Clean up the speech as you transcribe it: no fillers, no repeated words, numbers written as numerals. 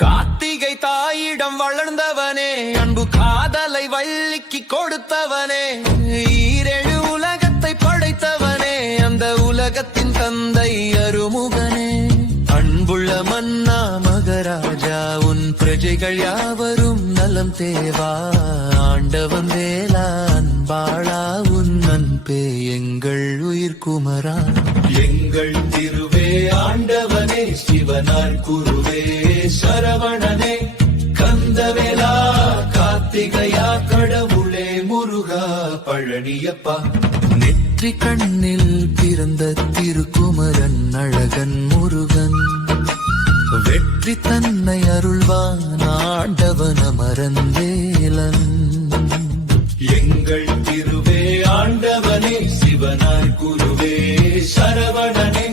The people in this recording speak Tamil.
கார்த்திகை தாயிடம் வளர்ந்தவனே, அன்பு காதலை வள்ளிக்கு கொடுத்தவனே, ஈரேழு உலகத்தை படைத்தவனே, அந்த உலகத்தின் தந்தை அருமுகனே. அன்புள்ள மன்னா மகராஜா, உன் பிரஜைகள் யாவரும் நலம் தேவா. ஆண்டவன் வேலா அன்பாளா, உன் அன்பே எங்கள் உயிர் குமரா. எங்கள் திருவே ஆண்டவனே, சிவனார் குருவே சரவணனே, கந்தவேலா கார்த்திகையா, கடவுளே முருகா பழனியப்பா. நெற்றி கண்ணில் பிறந்த திருக்குமரன் அழகன் முருகன், வெற்றி தன்னை அருள்வான் ஆண்டவன் அமரன் வேலன். எங்கள் திருவே ஆண்டவனே, சிவனார் குருவே சரவணனே,